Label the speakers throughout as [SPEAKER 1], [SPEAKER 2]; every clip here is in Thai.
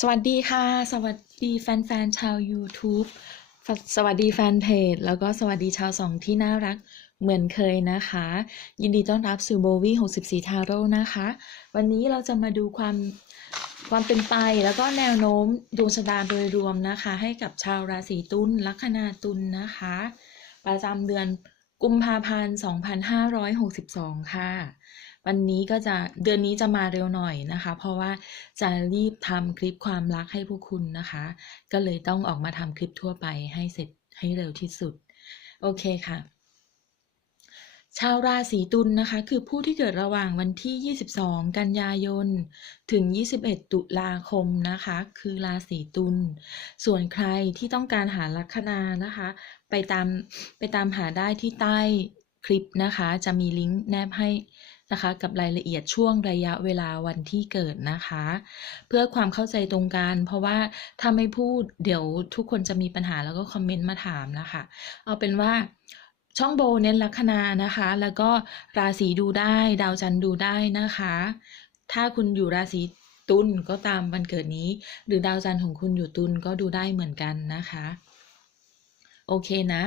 [SPEAKER 1] สวัสดีค่ะ สวัสดีแฟนๆชาว YouTube สวัสดีแฟนเพจ แล้วก็สวัสดีชาวสองที่น่ารักเหมือนเคยนะคะ ยินดีต้อนรับสู่โบวี่64 ทาโร่นะคะ วันนี้เราจะมาดูความความเป็นไปแล้วก็แนวโน้มดวงชะตาโดยรวมนะคะ ให้กับชาวราศีตุลลัคนาตุลนะคะ ประจำเดือนกุมภาพันธ์ 2562 ค่ะ วันนี้ก็จะเดือนนี้จะมาเร็วหน่อยนะคะ เพราะว่าจะรีบทำคลิปความรักให้พวกคุณนะคะ ก็เลยต้องออกมาทำคลิปทั่วไปให้เสร็จให้เร็วที่สุด โอเคค่ะ ชาวราศีตุลนะคะ คือผู้ที่เกิดระหว่างวันที่ 22 กันยายน ถึง 21 ตุลาคมนะคะ คือราศีตุล ส่วนใครที่ต้องการหาลัคนานะคะ ไปตามไปตามหาได้ที่ใต้คลิปนะคะ จะมีลิงก์แนบให้ นะคะ กับรายละเอียดช่วงระยะเวลาวันที่เกิดนะคะ เพื่อความเข้าใจตรงกันเพราะว่าถ้าไม่พูดเดี๋ยวทุกคนจะมีปัญหาแล้วก็คอมเมนต์มาถามนะคะ เอาเป็นว่าช่องโบเน้นลัคนานะคะ แล้วก็ราศีดูได้ ดาวจันทร์ดูได้นะคะ ถ้าคุณอยู่ราศีตุลก็ตามวันเกิดนี้ หรือดาวจันทร์ของคุณอยู่ตุลก็ดูได้เหมือนกันนะคะ โอเคนะ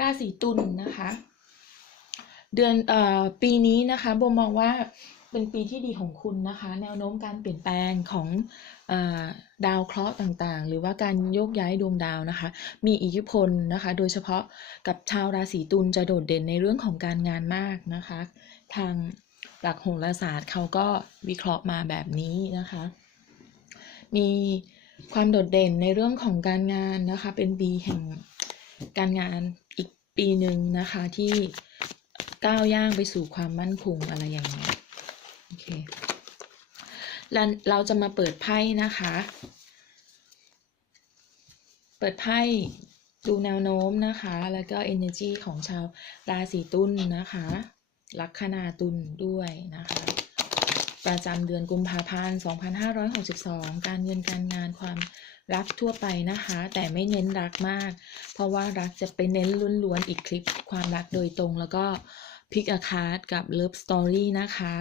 [SPEAKER 1] ราศีตุลนะคะ เดือนเอ่อปีนี้นะคะโบมองว่าเป็นปีที่ดีของคุณนะคะ แนวโน้มการเปลี่ยนแปลงของอดาวเคราะห์ต่างๆ หรือว่าการโยกย้ายดวงดาวนะคะ มีอิทธิพลนะคะ โดยเฉพาะกับชาวราศีตุลจะโดดเด่นในเรื่องของการงานมากนะคะ ทางหลักโหราศาสตร์เขาก็วิเคราะห์มาแบบนี้นะคะ มีความโดดเด่นในเรื่องของการงานนะคะ เป็นปีแห่งการงาน ปีหนึ่งนะคะที่ก้าวย่างไปสู่ความมั่นคงอะไรอย่างเงี้ยโอเคแล้วเราจะมาเปิดไพ่นะคะ เปิดไพ่ดูแนวโน้มนะคะ แล้วก็ energy ของชาวราศีตุลนะคะ ลัคนาตุลด้วยนะคะ ประจำเดือนกุมภาพันธ์ 2562 การเงินการงานความรักทั่วไปนะคะ แต่ไม่เน้นรักมาก เพราะว่ารักจะไปเน้นล้วนๆอีกคลิปความรักโดยตรงแล้วก็พิกอาคาร์ดกับ Love Story นะคะ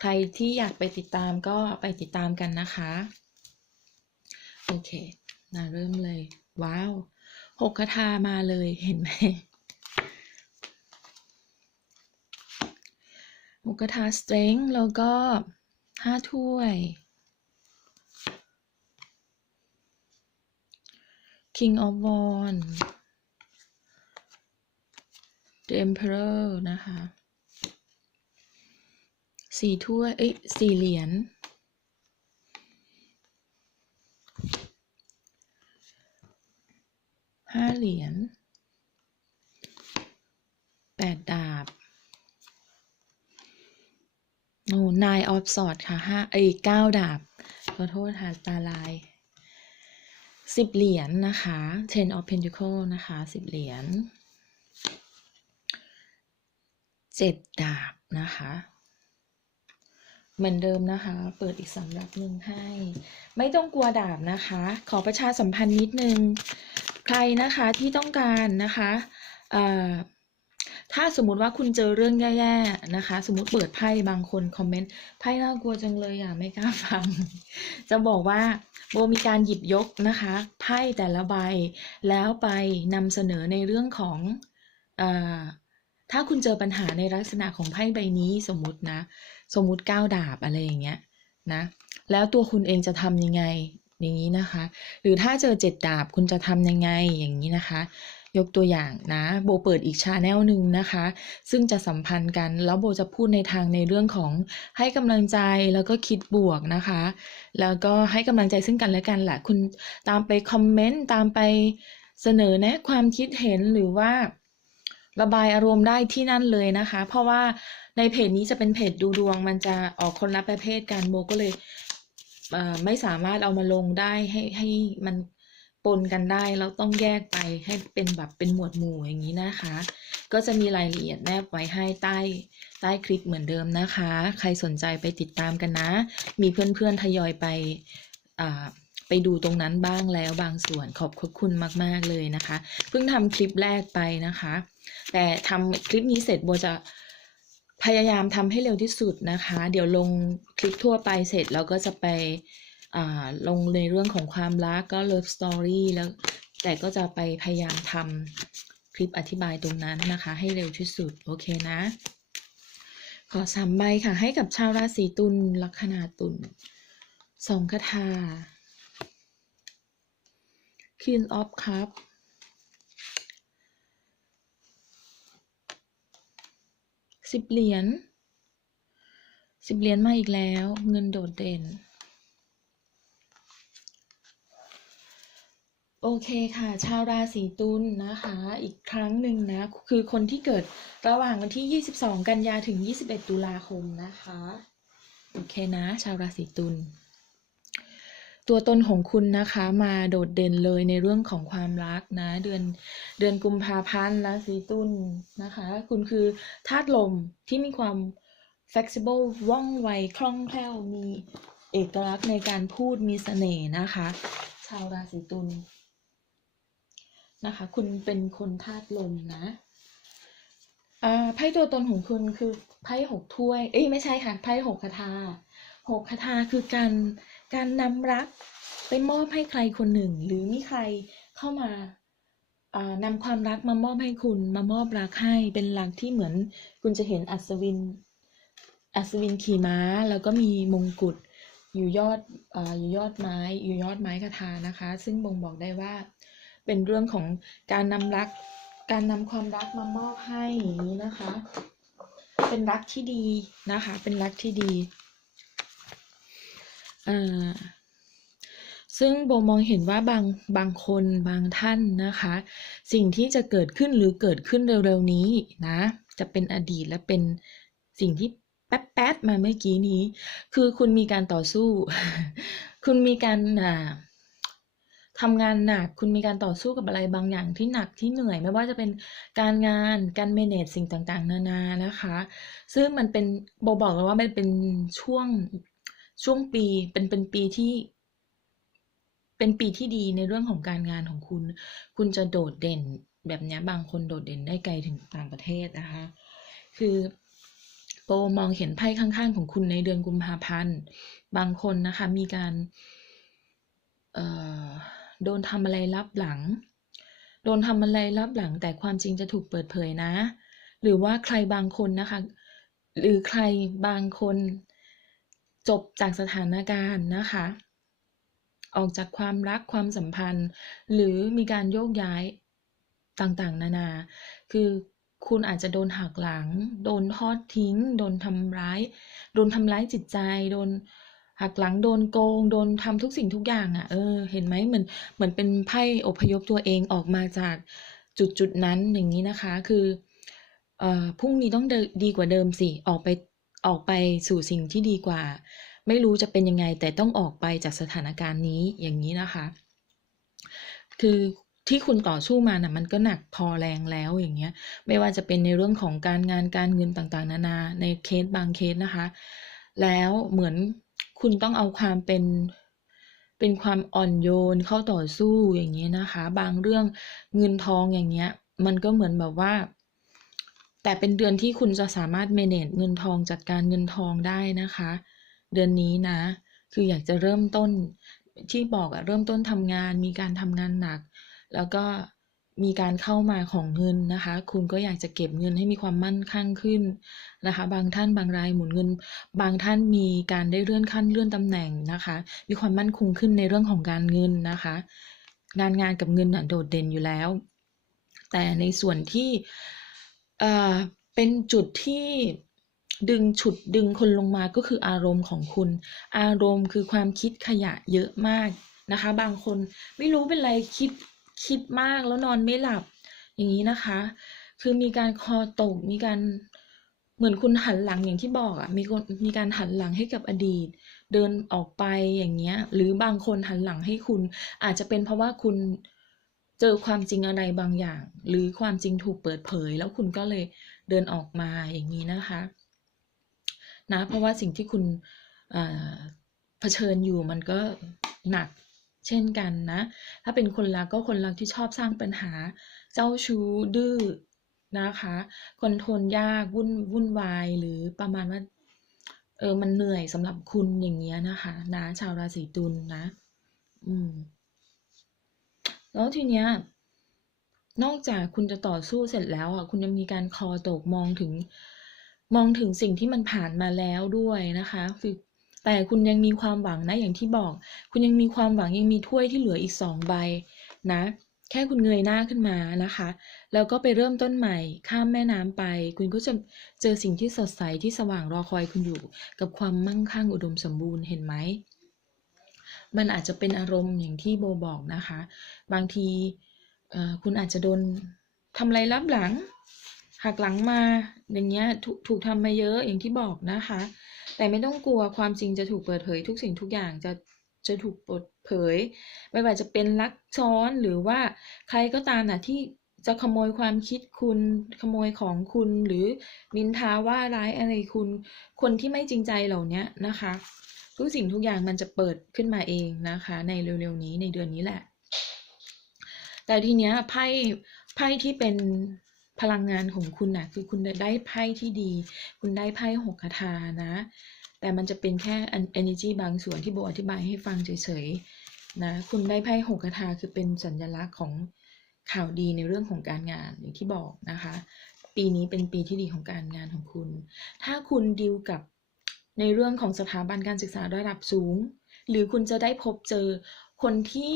[SPEAKER 1] ใครที่อยากไปติดตามก็ไปติดตามกันนะคะ โอเคนาเริ่มเลย ว้าวหกคาถามาเลยเห็นไหม หมูกระทะสเตร n งแล้วก็ห้าถ้วย King of w a n d The Emperor นะคะสี่ถ้วย เอ้ยสี่เหรียญห้าเหรียญแปดดาบ โอ้ nine of swords ค่ะห้าเอ้ยเก้าดาบ ขอโทษค่ะตาลายสิบเหรียญนะคะ ten of pentacle นะคะสิบเหรียญเจ็ดดาบนะคะเหมือนเดิมนะคะ เปิดอีกสำหรับหนึ่งให้ ไม่ต้องกลัวดาบนะคะ ขอประชาสัมพันธ์นิดนึง ใครนะคะที่ต้องการนะคะเอ่อ ถ้าสมมุติว่าคุณเจอเรื่องแย่ๆนะคะ สมมติเปิดไพ่บางคนคอมเมนต์ไพ่น่ากลัวจังเลยอะไม่กล้าฟัง จะบอกว่าโบมีการหยิบยกนะคะไพ่แต่ละใบแล้วไปนำเสนอในเรื่องของอถ้าคุณเจอปัญหาในลักษณะของไพ่ใบนี้สมมตินะ สมมติก้าวดาบอะไรอย่างเงี้ยนะแล้วตัวคุณเองจะทำยังไงอย่างนี้นะคะ หรือถ้าเจอเจ็ดดาบคุณจะทำยังไงอย่างนี้นะคะ ยกตัวอย่างนะโบเปิดอีกชาแนลหนึ่งนะคะ ซึ่งจะสัมพันธ์กัน แล้วโบจะพูดในทางในเรื่องของให้กำลังใจแล้วก็คิดบวกนะคะ แล้วก็ให้กำลังใจซึ่งกันและกันแหละคุณตามไปคอมเมนต์ตามไปเสนอแนะความคิดเห็นหรือว่าระบายอารมณ์ได้ที่นั่นเลยนะคะ เพราะว่าในเพจนี้จะเป็นเพจดูดวง มันจะออกคนละประเภทกันโบก็เลยไม่สามารถเอามาลงได้ให้ให้มัน ปนกันได้แล้วต้องแยกไปให้เป็นแบบเป็นหมวดหมู่อย่างนี้นะคะ ก็จะมีรายละเอียดแนบไว้ให้ใต้ใต้คลิปเหมือนเดิมนะคะ ใครสนใจไปติดตามกันนะ มีเพื่อนๆทยอยไปไปดูตรงนั้นบ้างแล้วบางส่วนขอบคุณมาก ๆเลยนะคะ เพิ่งทำคลิปแรกไปนะคะ แต่ทำคลิปนี้เสร็จโบจะพยายามทำให้เร็วที่สุดนะคะ เดี๋ยวลงคลิปทั่วไปเสร็จแล้วก็จะไป ลงในเรื่องของความรักก็ love story แล้วแต่ก็จะไปพยายามทำคลิปอธิบายตรงนั้นนะคะ ให้เร็วที่สุด โอเคนะ ขอสามใบค่ะ ให้กับชาวราศีตุลลัคนาตุลสองคาถา Queen of Cup สิบเหรียญสิบเหรียญมาอีกแล้ว เงินโดดเด่น โอเคค่ะ ชาวราศีตุลนะคะ อีกครั้งหนึ่งนะ คือคนที่เกิดระหว่างวันที่ 22 กันยาถึง 21 ตุลาคมนะคะ โอเคนะ ชาวราศีตุลตัวตนของคุณนะคะมาโดดเด่นเลยในเรื่องของความรักนะ เดือนเดือนกุมภาพันธ์ราศีตุลนะคะ คุณคือธาตุลมที่มีความ flexible ว่องไวคล่องแคล่วมีเอกลักษณ์ในการพูดมีเสน่ห์นะคะ ชาวราศีตุล นะคะ คุณเป็นคนธาตุลมนะอ่าไพ่ตัวตนของคุณคือไพ่หกถ้วย เอ้ยไม่ใช่ค่ะไพ่หกคาถาหกคาถาคือการการนำรักไปมอบให้ใครคนหนึ่ง หรือมีใครเข้ามาอ่านำความรักมามอบให้คุณมามอบรักให้เป็นรักที่เหมือนคุณจะเห็นอัศวิน อัศวินขี่ม้าแล้วก็มีมงกุฎอยู่ยอดอาอยู่ยอดไม้อยู่ยอดไม้คาถานะคะ ซึ่งบ่งบอกได้ว่า เป็นเรื่องของการนำรัก การนำความรักมามอบให้อย่างนี้นะคะ เป็นรักที่ดีนะคะ เป็นรักที่ดีอ่าซึ่งโบมองเห็นว่าบางบางคนบางท่านนะคะ สิ่งที่จะเกิดขึ้นหรือเกิดขึ้นเร็วๆนี้นะ จะเป็นอดีตและเป็นสิ่งที่แป๊ดๆมาเมื่อกี้นี้ คือคุณมีการต่อสู้ คุณมีการอ่า ทำงานหนักคุณมีการต่อสู้กับอะไรบางอย่างที่หนักที่เหนื่อย ไม่ว่าจะเป็นการงานการ manage สิ่งต่างๆ นานานะคะ ซึ่งมันเป็นโบบอกเลยว่ามันเป็นช่วงช่วงปีเป็นเป็นปีที่เป็นปีที่ดีในเรื่องของการงานของคุณ คุณจะโดดเด่นแบบนี้บางคนโดดเด่นได้ไกลถึงต่างประเทศนะคะ คือโปมองเห็นไพ่ข้างๆ ของคุณในเดือนกุมภาพันธ์ บางคนนะคะมีการ เอ่อ โดนทำอะไรลับหลัง โดนทำอะไรลับหลัง แต่ความจริงจะถูกเปิดเผยนะ หรือว่าใครบางคนนะคะ หรือใครบางคนจบจากสถานการณ์นะคะ ออกจากความรักความสัมพันธ์ หรือมีการโยกย้ายต่างๆ นานา คือคุณอาจจะโดนหักหลัง โดนทอดทิ้ง โดนทำร้าย โดนทำร้ายจิตใจ โดน หักหลังโดนโกง โดนทำทุกสิ่งทุกอย่างอะ่ะ เออ เห็นไหมเหมือนเหมือนเป็นไพ่อพยพตัวเองออกมาจากจุดจุดนั้นอย่างนี้นะคะ คือเอ่อพรุ่งนี้ต้องดดีกว่าเดิมสิออกไปออกไปสู่สิ่งที่ดีกว่า ไม่รู้จะเป็นยังไง แต่ต้องออกไปจากสถานการณ์นี้อย่างนี้นะคะ คือที่คุณต่อสู้มานะ่ะมันก็หนักพอแรงแล้วอย่างเงี้ย ไม่ว่าจะเป็นในเรื่องของการงานการเงินต่างๆ นานาในเคสบางเคสนะคะ แล้วเหมือน คุณต้องเอาความเป็นเป็นความอ่อนโยนเข้าต่อสู้อย่างเงี้ยนะคะ บางเรื่องเงินทองอย่างเงี้ย มันก็เหมือนแบบว่า แต่เป็นเดือนที่คุณจะสามารถ manage เงินทองจัดการเงินทองได้นะคะ เดือนนี้นะ คืออยากจะเริ่มต้นที่บอกอะเริ่มต้นทำงานมีการทำงานหนัก แล้วก็ มีการเข้ามาของเงินนะคะ คุณก็อยากจะเก็บเงินให้มีความมั่นคงขึ้นนะคะ บางท่านบางรายหมุนเงิน บางท่านมีการได้เลื่อนขั้นเลื่อนตำแหน่งนะคะ มีความมั่นคงขึ้นในเรื่องของการเงินนะคะงานงานกับเงินน่ะโดดเด่นอยู่แล้ว แต่ในส่วนที่เอ่อเป็นจุดที่ดึงฉุดดึงคนลงมาก็คืออารมณ์ของคุณ อารมณ์คือความคิดขยะเยอะมากนะคะ บางคนไม่รู้เป็นไรคิด คิดมากแล้วนอนไม่หลับ อย่างนี้นะคะ คือมีการคอตก มีการเหมือนคุณหันหลังอย่างที่บอกอะ่ะ มีมีการหันหลังให้กับอดีต เดินออกไปอย่างเงี้ย หรือบางคนหันหลังให้คุณ อาจจะเป็นเพราะว่าคุณเจอความจริงอะไรบางอย่าง หรือความจริงถูกเปิดเผย แล้วคุณก็เลยเดินออกมาอย่างนี้นะคะนะเพราะว่าสิ่งที่คุณเผชิญอยู่มันก็หนัก เช่นกันนะ ถ้าเป็นคนรักก็คนรักที่ชอบสร้างปัญหา เจ้าชู้ดื้อนะคะ คนทรลยากวุ่นวุ่นวายหรือประมาณว่าเออมันเหนื่อยสำหรับคุณอย่างเงี้ยนะคะนะชาวราศีตุลนะ อืม แล้วทีเนี้ยนอกจากคุณจะต่อสู้เสร็จแล้วอะคุณยังมีการคอตกมองถึง มองถึงสิ่งที่มันผ่านมาแล้วด้วยนะคะคือ แต่คุณยังมีความหวังนะอย่างที่บอก คุณยังมีความหวังยังมีถ้วยที่เหลืออีกสองใบนะ แค่คุณเงยหน้าขึ้นมานะคะ แล้วก็ไปเริ่มต้นใหม่ ข้ามแม่น้ำไป คุณก็จะเจอสิ่งที่สดใสที่สว่างรอคอยคุณอยู่ กับความมั่งคั่งอุดมสมบูรณ์เห็นไหมมันอาจจะเป็นอารมณ์อย่างที่โบบอกนะคะ บางทีคุณอาจจะโดนทำอะไรรับหลังหักหลังมาอย่างเงี้ยถูกถูกทำมาเยอะอย่างที่บอกนะคะ แต่ไม่ต้องกลัวความจริงจะถูกเปิดเผยทุกสิ่งทุกอย่างจะจะถูกเปิดเผย ไม่ว่าจะเป็นลักซ้อนหรือว่าใครก็ตามนะที่จะขโมยความคิดคุณขโมยของคุณหรือนินทาว่าร้ายอะไรคุณ คนที่ไม่จริงใจเหล่านี้นะคะ ทุกสิ่งทุกอย่างมันจะเปิดขึ้นมาเองนะคะ ในเร็วๆนี้ในเดือนนี้แหละ แต่ทีเนี้ยไพ่ไพ่ที่เป็น พลังงานของคุณน่ะคือคุณได้ไพ่ที่ดี คุณได้ไพ่หกคาถานะ แต่มันจะเป็นแค่ energy บางส่วนที่โบอธิบายให้ฟังเฉยๆนะคุณได้ไพ่หกคาถาคือเป็นสัญลักษณ์ของข่าวดีในเรื่องของการงานอย่างที่บอกนะคะ ปีนี้เป็นปีที่ดีของการงานของคุณ ถ้าคุณดิวกับในเรื่องของสถาบันการศึกษาระดับสูง หรือคุณจะได้พบเจอคนที่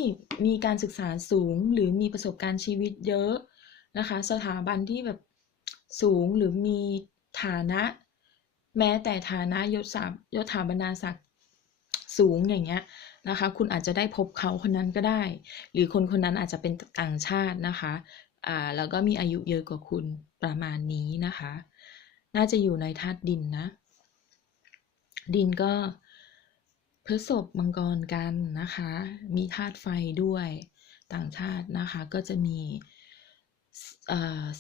[SPEAKER 1] มีการศึกษาสูงหรือมีประสบการณ์ชีวิตเยอะ นะคะ สถาบันที่แบบสูงหรือมีฐานะ แม้แต่ฐานะยศสามยศถาบรรดาศักดิ์สูงอย่างเงี้ยนะคะ คุณอาจจะได้พบเขาคนนั้นก็ได้ หรือคนคนนั้นอาจจะเป็นต่างชาตินะคะอ่าแล้วก็มีอายุเยอะกว่าคุณประมาณนี้นะคะ น่าจะอยู่ในธาตุดินนะ ดินก็พฤษภมังกรกันนะคะ มีธาตุไฟด้วยต่างชาตินะคะ ก็จะมี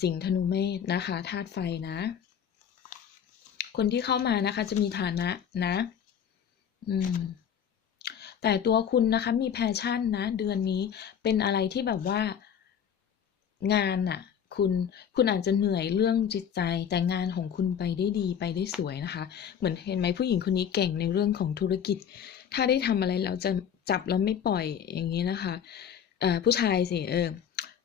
[SPEAKER 1] สิงธนูเมษนะคะธาตุไฟนะ คนที่เข้ามานะคะ จะมีฐานะนะ อืม แต่ตัวคุณนะคะ มีแพชชั่นนะ เดือนนี้เป็นอะไรที่แบบว่างานน่ะคุณคุณอาจจะเหนื่อยเรื่องจิตใจแต่งานของคุณไปได้ดีไปได้สวยนะคะ เหมือนเห็นไหมผู้หญิงคนนี้เก่งในเรื่องของธุรกิจ ถ้าได้ทำอะไรเราจะจับแล้วไม่ปล่อยอย่างนี้นะคะอ่อผู้ชายสิเออ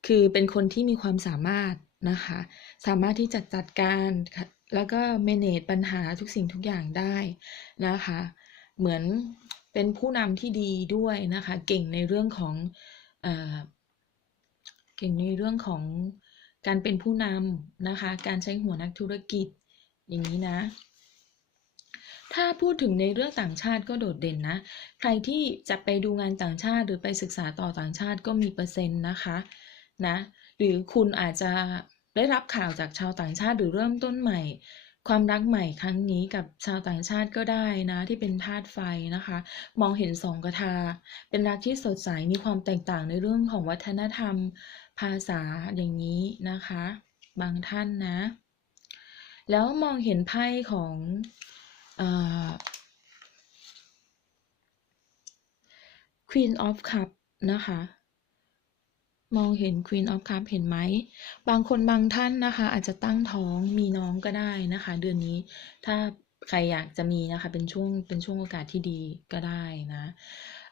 [SPEAKER 1] คือเป็นคนที่มีความสามารถนะคะ สามารถที่จะจัดการแล้วก็ manage ปัญหาทุกสิ่งทุกอย่างได้นะคะ เหมือนเป็นผู้นำที่ดีด้วยนะคะ เก่งในเรื่องของเอเก่งในเรื่องของการเป็นผู้นำนะคะ การใช้หัวนักธุรกิจอย่างนี้นะ ถ้าพูดถึงในเรื่องต่างชาติก็โดดเด่นนะ ใครที่จะไปดูงานต่างชาติหรือไปศึกษาต่อต่างชาติก็มีเปอร์เซ็นต์นะคะ นะหรือคุณอาจจะได้รับข่าวจากชาวต่างชาติหรือเริ่มต้นใหม่ ความรักใหม่ครั้งนี้กับชาวต่างชาติก็ได้นะ ที่เป็นธาตุไฟนะคะ มองเห็นสองกระทา เป็นรักที่สดใสมีความแตกต่างในเรื่องของวัฒนธรรม ภาษาอย่างนี้นะคะ บางท่านนะ แล้วมองเห็นไพ่ของอ Queen of Cup นะคะ มองเห็น Queen of Cup เห็นไหม บางคนบางท่านนะคะ อาจจะตั้งท้องมีน้องก็ได้นะคะ เดือนนี้ถ้าใครอยากจะมีนะคะ เป็นช่วงเป็นช่วงโอกาสที่ดีก็ได้นะ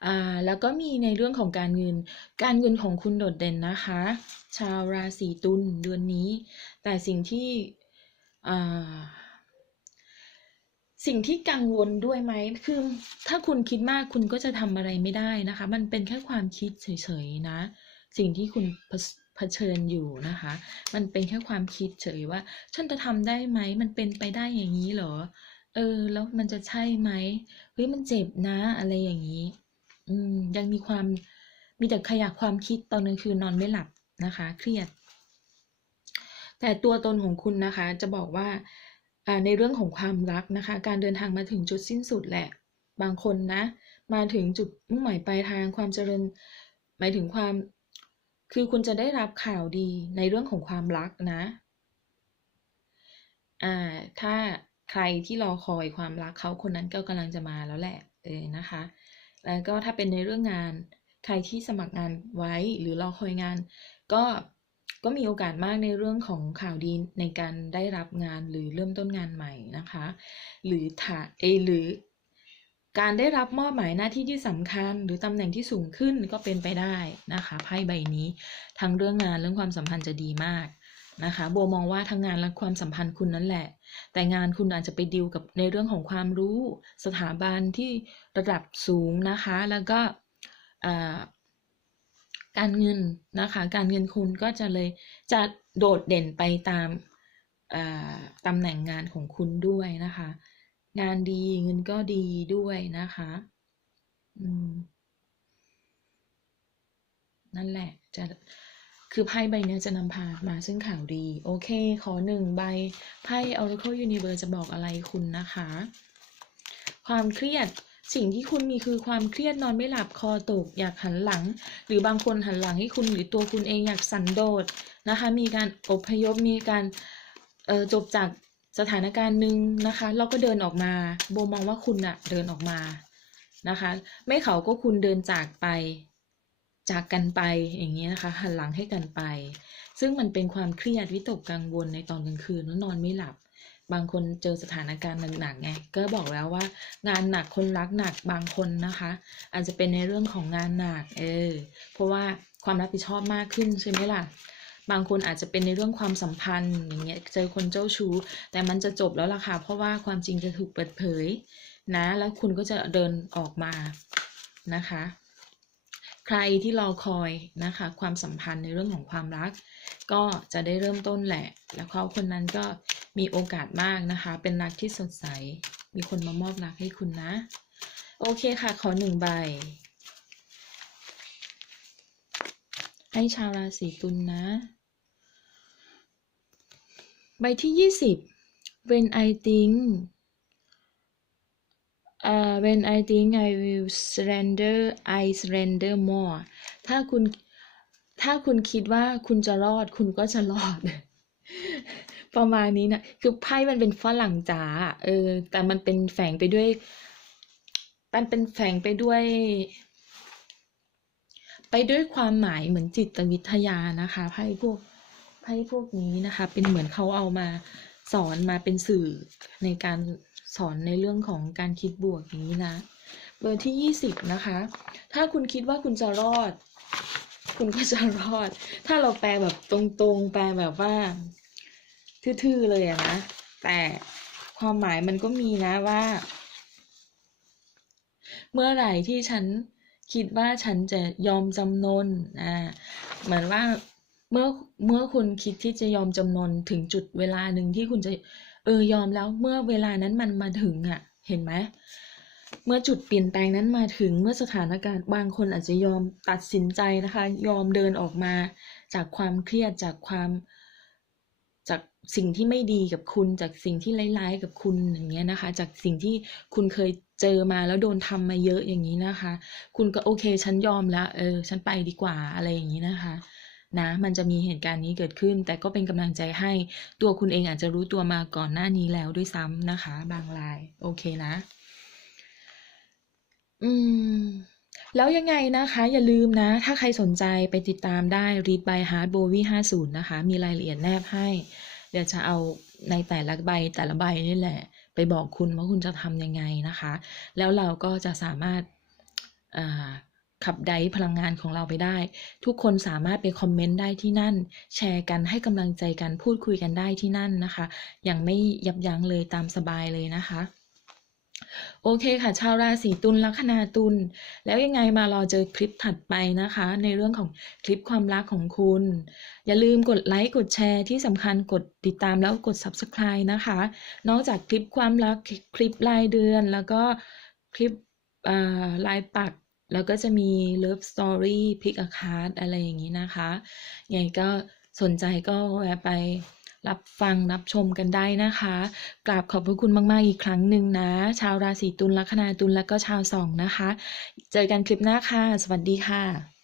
[SPEAKER 1] อ่าแล้วก็มีในเรื่องของการเงิน การเงินของคุณโดดเด่นนะคะ ชาวราศีตุลเดือนนี้ แต่สิ่งที่อ่าสิ่งที่กังวลด้วยไหม คือถ้าคุณคิดมากคุณก็จะทำอะไรไม่ได้นะคะ มันเป็นแค่ความคิดเฉยๆนะ สิ่งที่คุณเผชิญอยู่นะคะ มันเป็นแค่ความคิดเฉยว่าฉันจะทำได้ไหมมันเป็นไปได้อย่างนี้เหรอ เออ แล้วมันจะใช่ไหมเฮ้ยมันเจ็บนะอะไรอย่างนี้ อืมยังมีความมีแต่ขยะความคิดตอนกลางคืนนอนไม่หลับนะคะ เครียด แต่ตัวตนของคุณนะคะ จะบอกว่าในเรื่องของความรักนะคะ การเดินทางมาถึงจุดสิ้นสุดแหละ บางคนนะ มาถึงจุดมุ่งหมายปลายทางความเจริญ หมายถึงความ คือคุณจะได้รับข่าวดีในเรื่องของความรักนะ อ่า ถ้าใครที่รอคอยความรักเขาคนนั้นก็กำลังจะมาแล้วแหละ เออ นะคะ แล้วก็ถ้าเป็นในเรื่องงาน ใครที่สมัครงานไว้หรือรอคอยงาน ก็ ก็มีโอกาสมากในเรื่องของข่าวดีในการได้รับงานหรือเริ่มต้นงานใหม่นะคะ หรือถาเอหรือ การได้รับมอบหมายหน้าที่ที่สำคัญ หรือตำแหน่งที่สูงขึ้นก็เป็นไปได้นะคะไพ่ใบนี้ทั้งเรื่องงานเรื่องความสัมพันธ์จะดีมากนะคะโบมองว่าทั้งงานและความสัมพันธ์คุณนั่นแหละ แต่งานคุณอาจจะไปดีลกับในเรื่องของความรู้ สถาบันที่ระดับสูงนะคะ แล้วก็การเงินนะคะ การเงินคุณก็จะเลยจะโดดเด่นไปตามตำแหน่งงานของคุณด้วยนะคะ งานดีเงินก็ดีด้วยนะคะอืมนั่นแหละจะคือไพ่ใบนี้จะนำพามาซึ่งข่าวดี โอเค ขอหนึ่งใบไพ่ Oracle Universe จะบอกอะไรคุณนะคะ ความเครียดสิ่งที่คุณมีคือความเครียดนอนไม่หลับคอตก อยากหันหลัง หรือบางคนหันหลังให้คุณหรือตัวคุณเองอยากสันโดษนะคะ มีการอพยพมีการจบจาก สถานการณ์หนึ่งนะคะแล้วก็เดินออกมาโบมองว่าคุณอะเดินออกมานะคะ ไม่เขาก็คุณเดินจากไป จากกันไปอย่างนี้ยนะคะ หันหลังให้กันไป ซึ่งมันเป็นความเครียดวิตกกังวลในตอนกลางคืนแล้วนอนไม่หลับ บางคนเจอสถานการณ์หนักๆไงก็บอกแล้วว่า งานหนักคนรักหนักบางคนนะคะ อาจจะเป็นในเรื่องของงานหนักเออเพราะว่าความรับผิดชอบมากขึ้นใช่ไหมล่ะ บางคนอาจจะเป็นในเรื่องความสัมพันธ์อย่างเงี้ยเจอคนเจ้าชู้ แต่มันจะจบแล้วล่ะค่ะเพราะว่าความจริงจะถูกเปิดเผยนะแล้วคุณก็จะเดินออกมานะคะ ใครที่รอคอยนะคะ ความสัมพันธ์ในเรื่องของความรัก ก็จะได้เริ่มต้นแหละ แล้วเขาคนนั้นก็มีโอกาสมากนะคะ เป็นรักที่สดใส มีคนมามอบรักให้คุณนะ โอเคค่ะขอหนึ่งใบ ให้ชาวราศีตุลนะ ใบที่ยี่สิบ when I think uh, when I think I will surrender I surrender more ถ้าคุณถ้าคุณคิดว่าคุณจะรอดคุณก็จะรอด ประมาณนี้นะ คือไพ่มันเป็นฝรั่งจ๋าเออ แต่มันเป็นแฝงไปด้วย มันเป็นแฝงไปด้วย ไปด้วยความหมายเหมือนจิตวิทยานะคะไพ่พวก พ่พวกนี้นะคะ เป็นเหมือนเขาเอามาสอนมาเป็นสื่อในการสอนในเรื่องของการคิดบวกอย่างนี้นะ เบอร์ที่ยี่สิบนะคะ ถ้าคุณคิดว่าคุณจะรอด คุณก็จะรอด ถ้าเราแปลแบบตรงๆ แปลแบบว่า ทื่อๆ เลยนะ แต่ความหมายมันก็มีนะว่า เมื่อไหร่ที่ฉันคิดว่าฉันจะยอมจำนนอ่าเหมือนว่า เมื่อเมื่อคุณคิดที่จะยอมจำนนถึงจุดเวลาหนึ่งที่คุณจะ เออยอมแล้วเมื่อเวลานั้นมันมาถึงอะ่ะ เห็นไหมเมื่อจุดเปลี่ยนแปลงนั้นมาถึงเมื่อสถานการณ์บางคนอาจจะยอมตัดสินใจนะคะ ยอมเดินออกมาจากความเครียดจากความจากสิ่งที่ไม่ดีกับคุณ จากสิ่งที่ร้ายๆกับคุณอย่างเงี้ยนะคะ จากสิ่งที่คุณเคยเจอมาแล้วโดนทำมาเยอะอย่างนี้นะคะ คุณก็โอเค ฉันยอมแล้วเออ ฉันไปดีกว่าอะไรอย่างนี้นะคะ นะ มันจะมีเหตุการณ์นี้เกิดขึ้น แต่ก็เป็นกำลังใจให้ตัวคุณเองอาจจะรู้ตัวมาก่อนหน้านี้แล้วด้วยซ้ำนะคะ บางราย โอเคนะ อืมแล้วยังไงนะคะ อย่าลืมนะ ถ้าใครสนใจไปติดตามได้ Read by Heart Bowie 50 นะคะ มีรายละเอียดแนบให้ เดี๋ยวจะเอาในแต่ละใบแต่ละใบนี่แหละ ไปบอกคุณว่าคุณจะทำยังไงนะคะ แล้วเราก็จะสามารถอ่า ขับไดพลังงานของเราไปได้ ทุกคนสามารถไปคอมเมนต์ได้ที่นั่น แชร์กันให้กำลังใจกันพูดคุยกันได้ที่นั่นนะคะ อย่างไม่ยับยั้งเลยตามสบายเลยนะคะโอเคค่ะ ชาวราศีตุลลัคนาตุลแล้วยังไงมารอเจอคลิปถัดไปนะคะ ในเรื่องของคลิปความรักของคุณ อย่าลืมกดไลค์กดแชร์ที่สำคัญกดติดตามแล้วกด subscribe นะคะ นอกจากคลิปความรักคลิปรายเดือน แล้วก็คลิปอ่ารายปัก แล้วก็จะมี Love Story Pick a Card อะไรอย่างนี้นะคะยังไงก็สนใจก็แวะไปรับฟังรับชมกันได้นะคะ กราบขอบพระคุณมาก ๆ อีกครั้งหนึ่งนะ ชาวราศีตุลลัคนาตุลแล้วก็ชาวสองนะคะ เจอกันคลิปหน้าค่ะ สวัสดีค่ะ